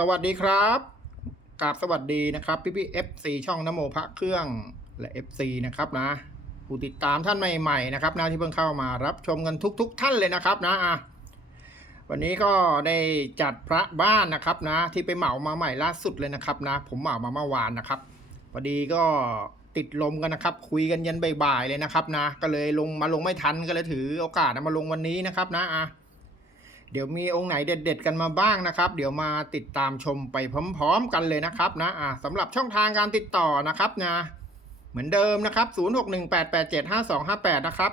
สวัสดีครับกราบสวัสดีนะครับพี่พี่เอฟซีช่องนโมพระเครื่องและ FC นะครับนะผู้ติดตามท่านใหม่ๆนะครับนะที่เพิ่งเข้ามารับชมกันทุกๆท่านเลยนะครับนะอะวันนี้ก็ได้จัดพระบ้านนะครับนะ ที่ไปเหมามาใหม่ล่าสุดเลยนะครับนะ ผมเหมามาเมื่อวานนะครับพอดีก็ติดลมกันนะครับ คุยกันยันบ่ายๆเลยนะครับนะ ก็เลยลงมาลงไม่ทันก็เลยถือโอกาสมาลงวันนี้นะครับนะอะ เดี๋ยวมีองค์ไหนเด็ด ๆ กันมาบ้างนะครับ เดี๋ยวมาติดตามชมไปพร้อม ๆ กันเลยนะครับนะอ่าสำหรับช่องทางการติดต่อนะครับนะเหมือนเดิมนะครับ 0618875258 นะครับ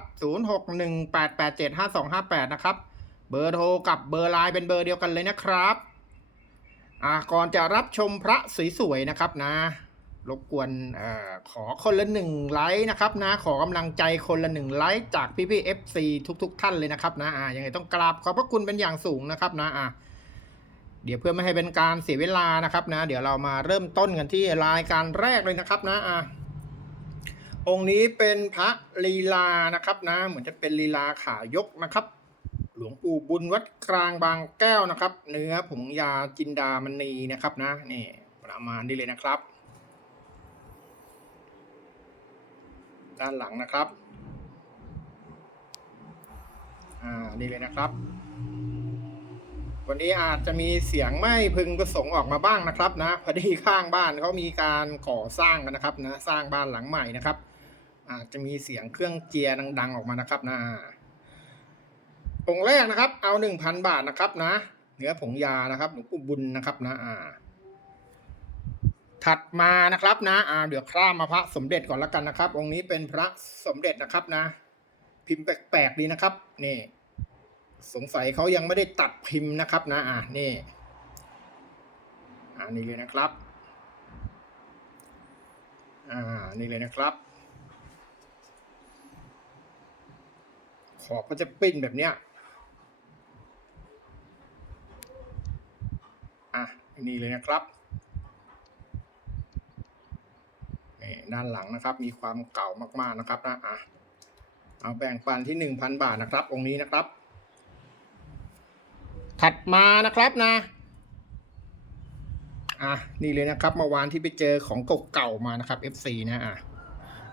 0618875258 นะครับ เบอร์โทรกับเบอร์ไลน์เป็นเบอร์เดียวกันเลยนะครับ อ่าก่อนจะรับชมพระสวยๆนะครับนะ รบกวนออขอคนละหนึ่งไลค์นะครับนะ ขอกำลังใจคนละหนึ่งไลค์จากพี่พี่เอฟซีทุก ๆ ท่านเลยนะครับนะอ่ายังไงต้องกราบขอบพระคุณเป็นอย่างสูงนะครับนะอ่าเดี๋ยวเพื่อไม่ให้เป็นการเสียเวลานะครับนะ เดี๋ยวเรามาเริ่มต้นกันที่รายการแรกเลยนะครับนะอ่าองค์นี้เป็นพระลีลานะครับนะ เหมือนจะเป็นลีลาขายกนะครับหลวงปู่บุญวัดกลางบางแก้วนะครับ เนื้อผงยาจินดามณีนะครับนะนี่ประมาณนี้เลยนะครับ ด้านหลังนะครับ อ่า นี่เลยนะครับ วันนี้อาจจะมีเสียงไม่พึงประสงค์ออกมาบ้างนะครับนะ พอดีข้างบ้านเขามีการก่อสร้างกันนะครับนะ สร้างบ้านหลังใหม่นะครับ อาจจะมีเสียงเครื่องเจียดัง ๆ ออกมานะครับนะองค์แรกนะครับ เอาหนึ่งพันบาทนะครับนะ เนื้อผงยานะครับหลวงปู่บุญนะครับนะ อ่า ถัดมานะครับนะอ่าเดี๋ยวคร่ามาพระสมเด็จก่อนละกันนะครับ องค์นี้เป็นพระสมเด็จนะครับนะ พิมพ์แปลกๆดีนะครับ นี่ สงสัยเขายังไม่ได้ตัดพิมพ์นะครับนะ อ่านี่อ่านี่เลยนะครับ อ่านี่เลยนะครับ ขอบก็จะปิ้นแบบเนี้ยอะนี่เลยนะครับ นี่ ด้านหลังนะครับ มีความเก่ามากๆนะครับนะอะเอาแบ่งปันที่หนึ่งพันบาทนะครับ องค์นี้นะครับ ถัดมานะครับนะอะนี่เลยนะครับเมื่อวานที่ไปเจอของเก่าๆมานะครับ FC นะอะ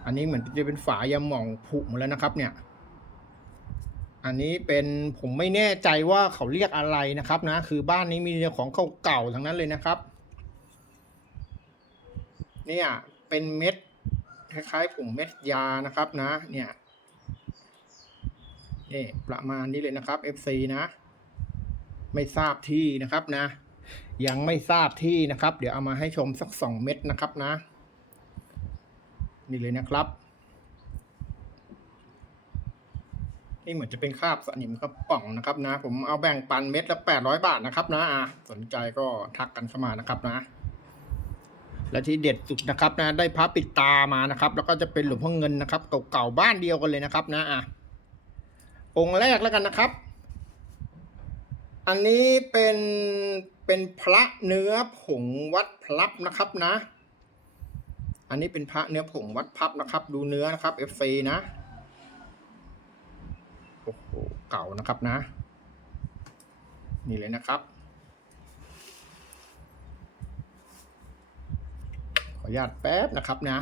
อันนี้เหมือนจะเป็นฝายาหม่องผุหมดแล้วนะครับ เนี่ย อันนี้เป็นผมไม่แน่ใจว่าเขาเรียกอะไรนะครับนะ คือบ้านนี้มีของเก่าๆทั้งนั้นเลยนะครับ เนี่ยเป็นเม็ด คล้ายๆผงเม็ดยานะครับนะเนี่ยนี่ประมาณนี้เลยนะครับ FC นะ ไม่ทราบที่นะครับนะ ยังไม่ทราบที่นะครับ เดี๋ยวเอามาให้ชมสักสองเม็ดนะครับนะ นี่เลยนะครับนี่เหมือนจะเป็นคราบสนิมกระป๋องนะครับนะ ผมเอาแบ่งปันเม็ดละแปดร้อยบาทนะครับนะอะสนใจก็ทักกันเข้ามานะครับนะ และที่เด็ดสุดนะครับนะได้พระปิดตามานะครับ แล้วก็จะเป็นหลวงพ่อเงินนะครับเก่าๆบ้านเดียวกันเลยนะครับนะอะองค์แรกแล้วกันนะครับ อันนี้เป็นเป็นพระเนื้อผงวัดพลับนะครับนะ อันนี้เป็นพระเนื้อผงวัดพับนะครับ ดูเนื้อนะครับ FC นะโอ้โหเก่านะครับนะ นี่เลยนะครับ ออนุญาตแป๊บนะครับนะ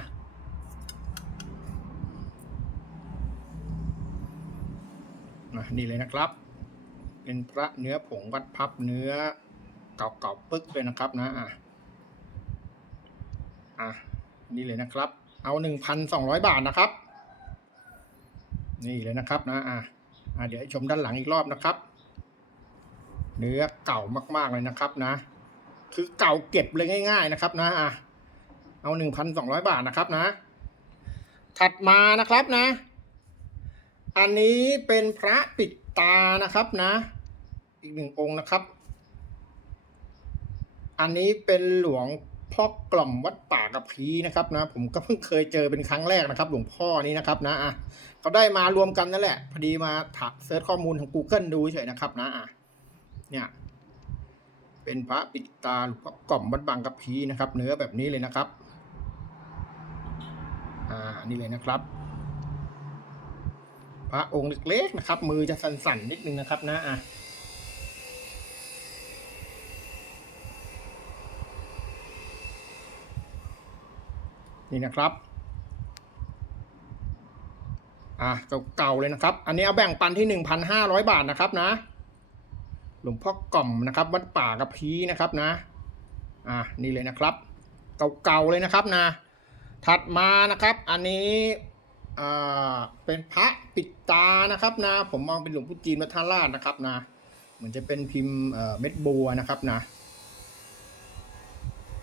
อะนี่เลยนะครับ เป็นพระเนื้อผงวัดพับเนื้อเก่าๆปึ๊กเลยนะครับนะอะอะนี่เลยนะครับ เอาหนึ่งพันสองร้อยบาทนะครับ นี่เลยนะครับนะอะอะเดี๋ยวชมด้านหลังอีกรอบนะครับ เนื้อเก่ามากๆเลยนะครับนะ คือเก่าเก็บเลยง่าย ๆนะครับนะอะ เอาหนึ่งพันสองร้อยบาทนะครับนะ ถัดมานะครับนะ อันนี้เป็นพระปิดตานะครับนะ อีกหนึ่งองค์นะครับ อันนี้เป็นหลวงพ่อกล่อมวัดป่ากับพีนะครับนะ ผมก็เพิ่งเคยเจอเป็นครั้งแรกนะครับ หลวงพ่อนี้นะครับนะอะเขาได้มารวมกันนั่นแหละ พอดีมาถักเซิร์ชข้อมูลของ Google ดูเฉยนะครับนะอะเนี่ยเป็นพระปิดตาหลวงพ่อกล่อมวัดบางกับพีนะครับ เนื้อแบบนี้เลยนะครับ อ่านี่เลยนะครับ พระองค์เล็กๆนะครับ มือจะสั่นๆนิดนึงนะครับนะอะนี่นะครับ อะเก่าๆเลยนะครับ อันนี้เอาแบ่งปันที่หนึ่งพันห้าร้อยบาทนะครับนะ หลวงพ่อกล่อมนะครับ วัดป่ากระพีนะครับนะ อะนี่เลยนะครับ เก่าๆเลยนะครับนะ ถัดมานะครับ อันนี้เป็นพระปิดตานะครับนะ ผมมองเป็นหลวงพ่อจีนวัฒนราชนะครับนะเหมือนจะเป็นพิมพ์เม็ดบัวนะครับนะ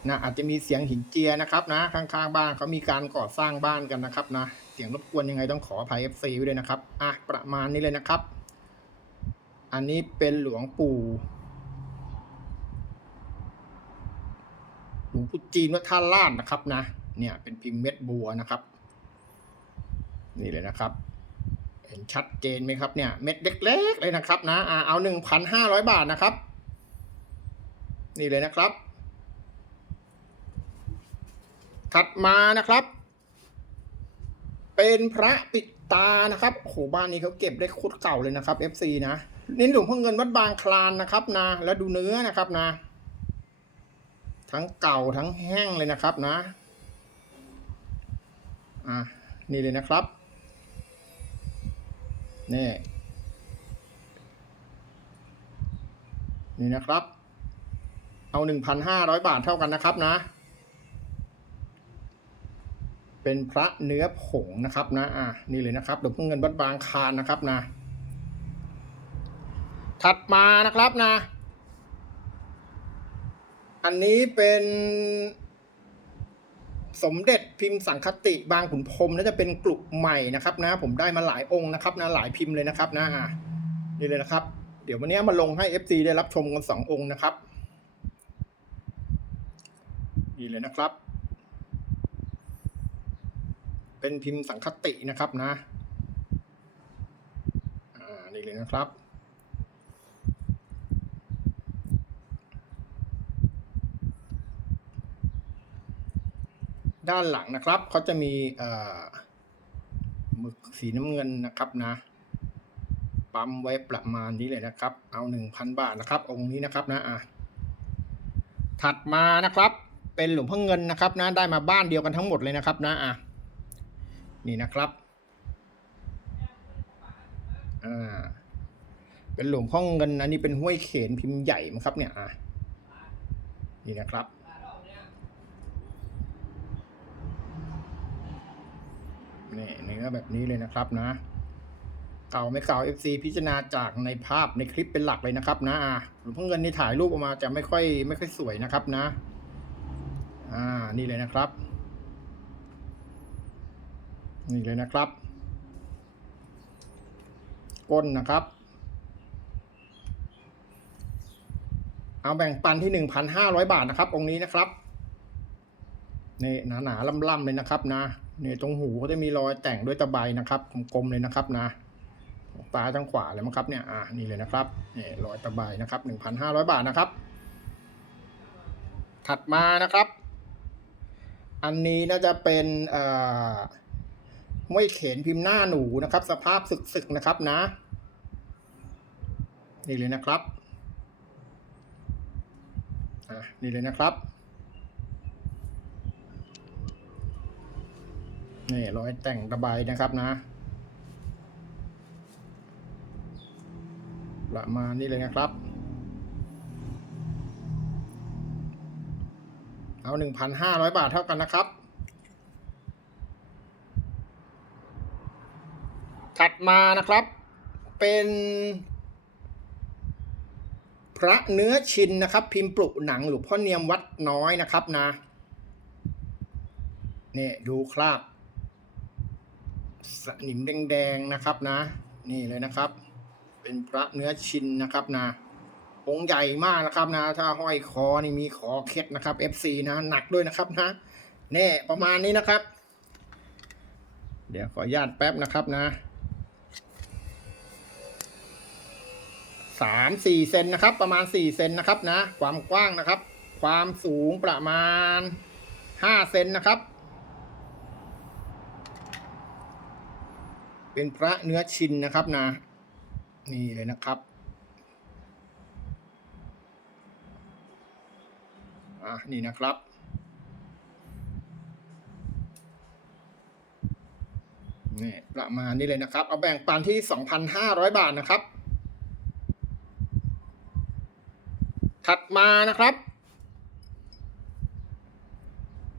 นะอาจจะมีเสียงหินเจียนะครับนะ ข้างๆบ้านเขามีการก่อสร้างบ้านกันนะครับนะ เสียงรบกวนยังไงต้องขออภัย FC ไว้ด้วยนะครับอะประมาณนี้เลยนะครับ อันนี้เป็นหลวงปู่หลวงปู่จีนวัดท่าลาดนะครับนะ เนี่ยเป็นพิมพ์เม็ดบัวนะครับ นี่เลยนะครับ เห็นชัดเจนไหมครับเนี่ยเม็ดเล็กๆเลยนะครับนะอ่าเอาหนึ่งพันห้าร้อยบาทนะครับ นี่เลยนะครับ ถัดมานะครับ เป็นพระปิดตานะครับโหบ้านนี้เขาเก็บได้โคตรเก่าเลยนะครับ FC นะนี่หลวงพ่อเงินวัดบางคลานนะครับนะแล้วดูเนื้อนะครับนะ ทั้งเก่าทั้งแห้งเลยนะครับนะ อะนี่เลยนะครับนี่นี่นะครับ เอาหนึ่งพันห้าร้อยบาทเท่ากันนะครับนะ เป็นพระเนื้อผงนะครับนะ อะ นี่เลยนะครับหลวงพ่อเงินวัดบางคานนะครับนะ ถัดมานะครับนะ อันนี้เป็น สมเด็จพิมพ์สังคติบางขุนพรหมน่าจะเป็นกลุ่มใหม่นะครับนะ ผมได้มาหลายองค์นะครับนะหลายพิมพ์เลยนะครับนะอะนี่เลยนะครับ เดี๋ยววันนี้มาลงให้ FC ได้รับชมกันสององค์นะครับนี่เลยนะครับ เป็นพิมพ์สังคตินะครับนะ อ่า นี่เลยนะครับ ด้านหลังนะครับเขาจะมีเหมึกสีน้ำเงินนะครับนะปั๊มไว้ประมาณนี้เลยนะครับ เอาหนึ่งพันบาทนะครับ องค์นี้นะครับนะอะถัดมานะครับ เป็นหลวงพ่อเงินนะครับนะได้มาบ้านเดียวกันทั้งหมดเลยนะครับนะอะนี่นะครับอ่าเป็นหลวงพ่อเงินอันนี้เป็นห้วยเขนพิมพ์ใหญ่มั้งครับเนี่ยอะนี่นะครับ นี่เนื้อแบบนี้เลยนะครับนะ เก่าไม่เก่า FC พิจารณาจากในภาพในคลิปเป็นหลักเลยนะครับนะอะหลวงพ่อเงินนี่ถ่ายรูปออกมาจะไม่ค่อยไม่ค่อยสวยนะครับนะ อ่า นี่เลยนะครับ นี่เลยนะครับ ก้นนะครับเอาแบ่งปันที่หนึ่งพันห้าร้อยบาทนะครับ องค์นี้นะครับนี่หนาหนาล่ำล่ำๆเลยนะครับนะ เนี่ยตรงหูก็จะมีรอยแต่งด้วยตะไบนะครับกลมๆเลยนะครับนะตาทางขวาเลยมั้งครับเนี่ยอ่านี่เลยนะครับนี่รอยตะไบนะครับหนึ่งพันห้าร้อยบาทนะครับ ถัดมานะครับ อันนี้น่าจะเป็นเอ่อห้ยเขนพิมพ์หน้าหนูนะครับ สภาพสึกๆนะครับนะ นี่เลยนะครับอะนี่เลยนะครับ นี่รอยแต่งระบายนะครับนะ ประมาณนี้เลยนะครับ เอาหนึ่งพันห้าร้อยบาทเท่ากันนะครับ ถัดมานะครับเป็นพระเนื้อชินนะครับ พิมพ์ปลุกหนังหลวงพ่อเนียมวัดน้อยนะครับนะ นี่ดูคราบ สนิมแดงๆนะครับนะ นี่เลยนะครับ เป็นพระเนื้อชินนะครับนะองค์ใหญ่มากนะครับนะ ถ้าห้อยคอนี่มีขอเคล็ดนะครับ FC นะหนักด้วยนะครับนะแน่ประมาณนี้นะครับ เดี๋ยวขออนุญาตแป๊บนะครับนะสามสี่เซนนะครับ ประมาณสี่เซนนะครับนะ ความกว้างนะครับ ความสูงประมาณห้าเซนนะครับ เป็นพระเนื้อชินนะครับนะ นี่เลยนะครับอะนี่นะครับ นี่ประมาณนี้เลยนะครับ เอาแบ่งปันที่ 2,500 บาทนะครับ ถัดมานะครับ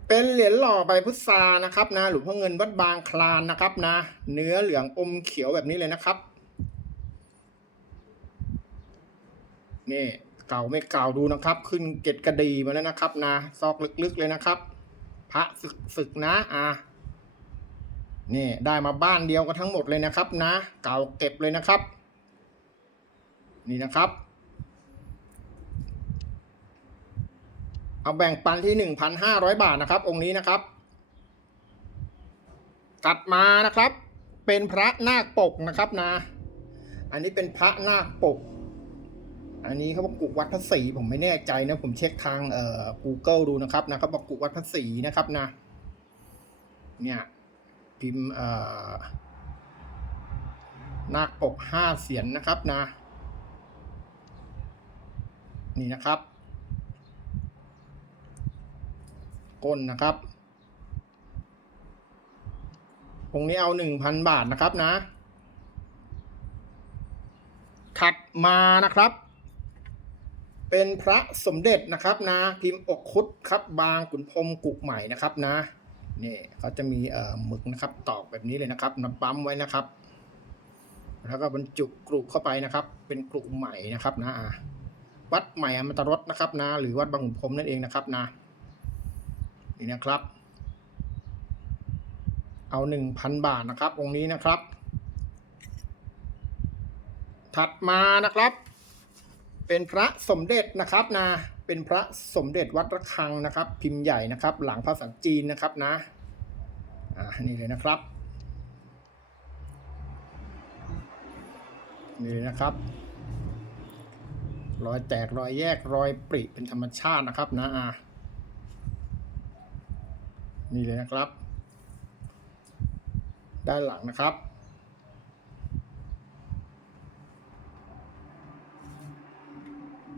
เป็นเหรียญหล่อใบพุทรานะครับนะหลวงพ่อเงินวัดบางคลานนะครับนะ เนื้อเหลืองอมเขียวแบบนี้เลยนะครับ นี่เก่าไม่เก่าดูนะครับ ขึ้นเกตกระดีมาแล้วนะครับนะซอกลึกๆเลยนะครับ พระศึกศึกนะอะนี่ได้มาบ้านเดียวกันทั้งหมดเลยนะครับนะ เก่าเก็บเลยนะครับ นี่นะครับ เอาแบ่งปันที่หนึ่งพันห้าร้อยบาทนะครับ องค์นี้นะครับ ตัดมานะครับ เป็นพระนาคปกนะครับนะ อันนี้เป็นพระนาคปก อันนี้เขาบอกกุวัดพระศรีผมไม่แน่ใจนะ ผมเช็คทางเอ่อ Google ดูนะครับนะเขาบอกกุวัดพระศรีนะครับนะ เนี่ยพิมพ์เอ่อนาคปกห้าเสียนนะครับนะ นี่นะครับ ก้นนะครับองนี้เอาหนึ่งพันบาทนะครับนะ ถัดมานะครับ เป็นพระสมเด็จนะครับนะ พิมพ์อกคุดครับบางขุนพรมกุใหม่นะครับนะนี่เขาจะมีเอ่อหมึกนะครับตอกแบบนี้เลยนะครับนำปั๊มไว้นะครับ แล้วก็บรรจุกรุเข้าไปนะครับ เป็นกรุใหม่นะครับนะวัดใหม่อมตะรสนะครับนะ หรือวัดบางขุนพรมนั่นเองนะครับนะ นี่นะครับ เอาหนึ่งพันบาทนะครับองค์นี้นะครับ ถัดมานะครับ เป็นพระสมเด็จนะครับนะเป็นพระสมเด็จวัดระฆังนะครับ พิมพ์ใหญ่นะครับ หลังภาษาจีนนะครับนะอ่านี่เลยนะครับนี่เลยนะครับรอยแตกรอยแยกรอยปริเป็นธรรมชาตินะครับนะอ่า นี่เลยนะครับ ด้านหลังนะครับ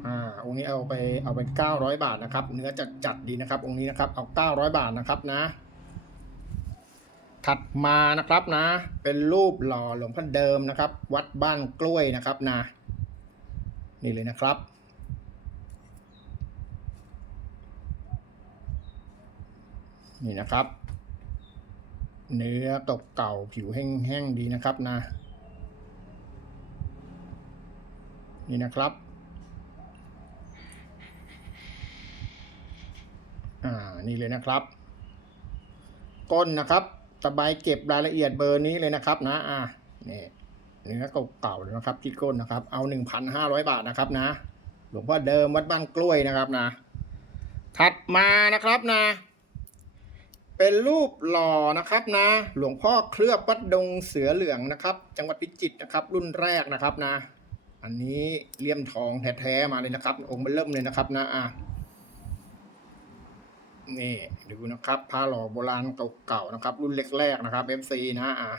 อ่า องค์นี้เอาไปเอาไปเก้าร้อยบาทนะครับ เนื้อจัดจัดดีนะครับ องค์นี้นะครับ เอาเก้าร้อยบาทนะครับนะ ถัดมานะครับนะ เป็นรูปหล่อหลวงพ่อเดิมนะครับ วัดบ้านกล้วยนะครับนะ นี่เลยนะครับ นี่นะครับ เนื้อตกเก่าผิวแห้งๆดีนะครับนะ นี่นะครับอ่านี่เลยนะครับ ก้นนะครับตะไบเก็บรายละเอียดเบอร์นี้เลยนะครับนะอ่านี่เนื้อเก่าๆเลยนะครับที่ก้นนะครับ เอาหนึ่งพันห้าร้อยบาทนะครับนะหลวงพ่อเดิมวัดบ้านกล้วยนะครับนะ ถัดมานะครับนะ เป็นรูปหล่อนะครับนะ หลวงพ่อเคลือบวัดดงเสือเหลืองนะครับ จังหวัดพิจิตรนะครับ รุ่นแรกนะครับนะ อันนี้เลี่ยมทองแท้ๆมาเลยนะครับ องค์มันเริ่มเลยนะครับนะอะนี่ดูนะครับผ้าหล่อโบราณเก่าๆนะครับ รุ่นแรกๆนะครับ FC นะอะ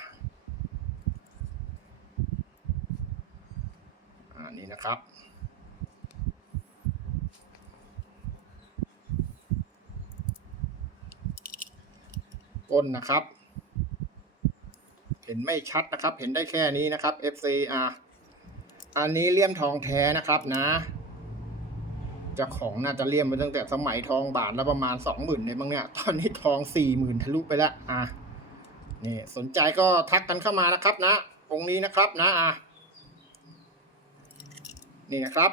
อ่านี่นะครับ ก้นนะครับ เห็นไม่ชัดนะครับ เห็นได้แค่นี้นะครับ FC อะอันนี้เลี่ยมทองแท้นะครับนะจ้าของน่าจะเลี่ยมมาตั้งแต่สมัยทองบาทแล้วประมาณสองหมื่นเลยมั้งเนี่ย ตอนนี้ทองสี่หมื่นทะลุไปแล้วอะนี่สนใจก็ทักกันเข้ามานะครับนะ องค์นี้นะครับนะอะนี่นะครับ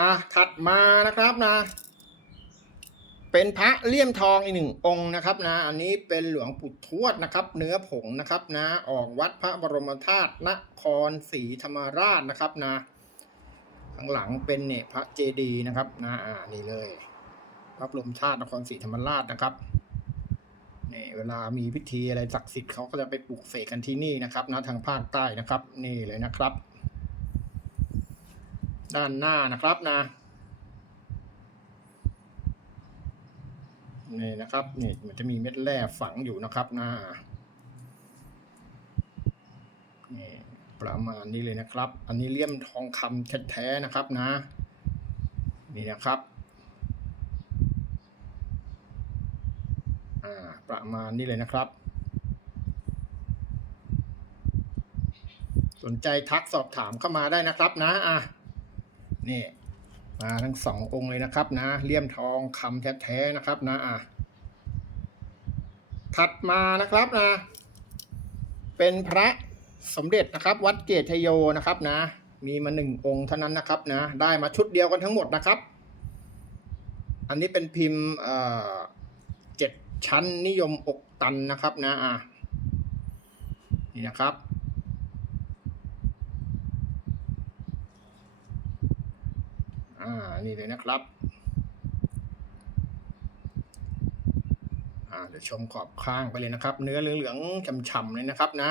อะถัดมานะครับนะ เป็นพระเลี่ยมทองอีกหนึ่งองค์นะครับนะ อันนี้เป็นหลวงปู่ทวดนะครับ เนื้อผงนะครับนะ ออกวัดพระบรมธาตุนครศรีธรรมราชนะครับนะ ข้างหลังเป็นเนี่ยพระเจดีย์นะครับนะอ่านี่เลย พระบรมธาตุนครศรีธรรมราชนะครับนี่เวลามีพิธีอะไรศักดิ์สิทธิ์เขาก็จะไปปลูกเสกกันที่นี่นะครับนะทางภาคใต้นะครับ นี่เลยนะครับ ด้านหน้านะครับนะ นี่นะครับนี่มันจะมีเม็ดแร่ฝังอยู่นะครับนะนี่ประมาณนี้เลยนะครับ อันนี้เลี่ยมทองคำแท้ๆนะครับนะ นี่นะครับอ่าประมาณนี้เลยนะครับ สนใจทักสอบถามเข้ามาได้นะครับนะอะนี่ มาทั้งสององค์เลยนะครับนะเลี่ยมทองคำแท้ๆนะครับนะอะถัดมานะครับนะ เป็นพระสมเด็จนะครับ วัดเกตชโยนะครับนะ มีมาหนึ่งองค์เท่านั้นนะครับนะ ได้มาชุดเดียวกันทั้งหมดนะครับ อันนี้เป็นพิมพ์เอ่อเจ็ดชั้นนิยมอกตันนะครับนะอะนี่นะครับ อ่า นี่เลยนะครับ อ่า เดี๋ยวชมขอบข้างไปเลยนะครับ เนื้อเหลืองๆฉ่ำๆเลยนะครับนะ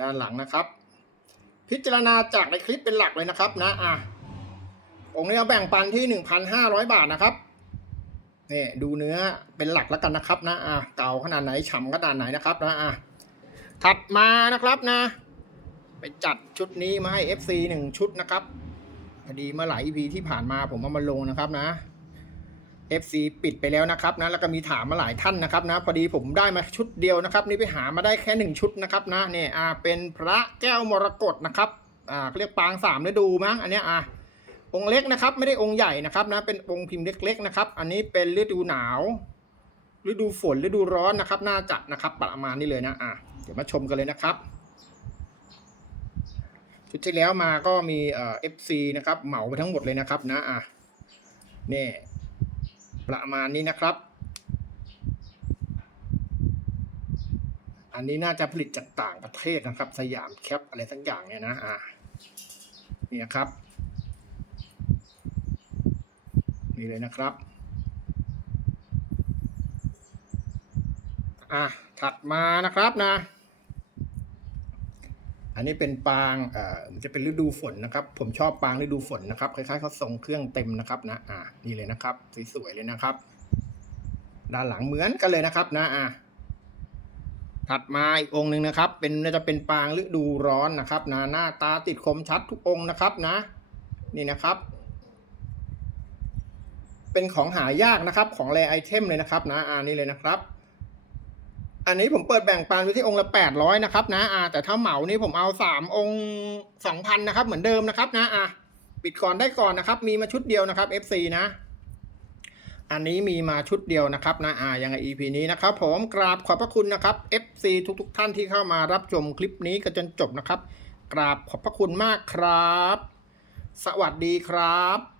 ด้านหลังนะครับ พิจารณาจากในคลิปเป็นหลักเลยนะครับนะ อะองค์นี้เอาแบ่งปันที่หนึ่งพันห้าร้อยบาทนะครับ นี่ดูเนื้อเป็นหลักแล้วกันนะครับนะอะเก่าขนาดไหนฉ่ำขนาดไหนนะครับนะอะถัดมานะครับนะ ไปจัดชุดนี้มาให้ FC หนึ่งชุดนะครับพอดีเมื่อหลาย EP ที่ผ่านมาผมเอามาลงนะครับนะ FC ปิดไปแล้วนะครับนะ แล้วก็มีถามมาหลายท่านนะครับนะ พอดีผมได้มาชุดเดียวนะครับ นี่ไปหามาได้แค่หนึ่งชุดนะครับนะเนี่ยอ่าเป็นพระแก้วมรกตนะครับอ่าเรียกปางสามฤดูมั้งอันเนี้ยอะ องค์เล็กนะครับไม่ได้องค์ใหญ่นะครับนะเป็นองค์พิมพ์เล็ก ๆนะครับ อันนี้เป็นฤดูหนาว ฤดูฝนฤดูร้อนนะครับ น่าจะนะครับประมาณนี้เลยนะอะเดี๋ยวมาชมกันเลยนะครับ ชุดที่แล้วมาก็มีเอ่อฟซีนะครับเหมาไปทั้งหมดเลยนะครับนะอะนี่ประมาณนี้นะครับ อันนี้น่าจะผลิตจากต่างประเทศนะครับ สยามแคปอะไรสักอย่างเนี่ยนะอะนี่นะครับ นี่เลยนะครับ อะ ถัดมานะครับนะ อันนี้เป็นปาง เอ่อ มันจะเป็นฤดูฝนนะครับ ผมชอบปางฤดูฝนนะครับ คล้ายๆเขาทรงเครื่องเต็มนะครับนะ อะ นี่เลยนะครับ สวยๆเลยนะครับ ด้านหลังเหมือนกันเลยนะครับนะอะถัดมาอีกองค์หนึ่งนะครับ เป็นน่าจะเป็นปางฤดูร้อนนะครับนะหน้าตาติดคมชัดทุกองค์นะครับนะ นี่นะครับ เป็นของหายากนะครับของแรไอเทมเลยนะครับนะอ่านี่เลยนะครับ อันนี้ผมเปิดแบ่งปันไว้ที่องค์ละแปดร้อยนะครับนะอ่าแต่ถ้าเหมานี่ผมเอาสามองค์สองพันนะครับ เหมือนเดิมนะครับนะอ่าปิดก่อนได้ก่อนนะครับ มีมาชุดเดียวนะครับ FC นะ อันนี้มีมาชุดเดียวนะครับนะอ่ายังไง EP นี้นะครับผมกราบขอบพระคุณนะครับ FC ทุกๆท่านที่เข้ามารับชมคลิปนี้กันจนจบนะครับ กราบขอบพระคุณมากครับ สวัสดีครับ